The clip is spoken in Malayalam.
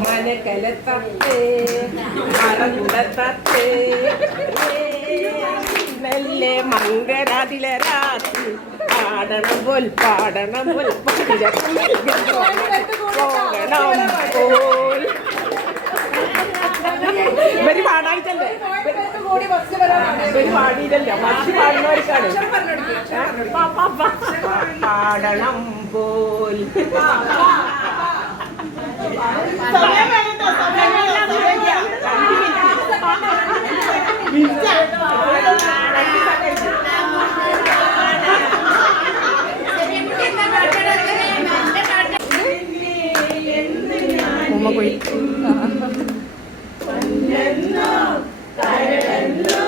മനക്കലത്തത്തേ മറകുടത്തത്തേ നെല്ലെ മങ്കരാതിലെ രാത്രി പാടണം പോൽ പാടണം പോൽ പോകണം പോൽ. ഇവർ പാടായിട്ടല്ലേ ഇവർ പാടിയിട്ടല്ല മറ്റ് പാടുന്നവർക്കാണ്. പാ, അമ്മ പോയി. കരടന്നോ